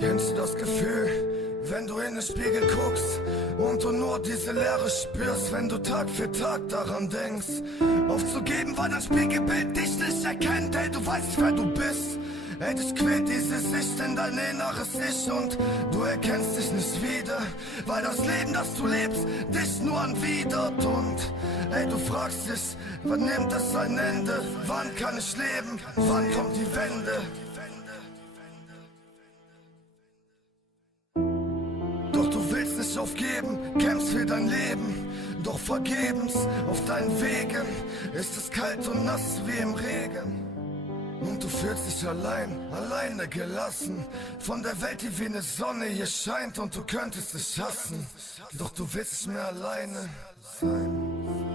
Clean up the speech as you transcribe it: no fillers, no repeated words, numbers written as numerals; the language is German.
Kennst du das Gefühl, wenn du in den Spiegel guckst und du nur diese Leere spürst, wenn du Tag für Tag daran denkst, aufzugeben, weil das Spiegelbild dich nicht erkennt. Ey, du weißt, wer du bist. Ey, dich quält diese Sicht in dein inneres Ich und du erkennst dich nicht wieder, weil das Leben, das du lebst, dich nur anwidert. Und ey, du fragst dich, wann nimmt es ein Ende? Wann kann ich leben? Wann kommt die Wende? Doch du willst nicht aufgeben, kämpfst für dein Leben. Doch vergebens auf deinen Wegen ist es kalt und nass wie im Regen. Und du fühlst dich alleine gelassen von der Welt, die wie eine Sonne hier scheint. Und du könntest es hassen, doch du willst nicht mehr alleine sein.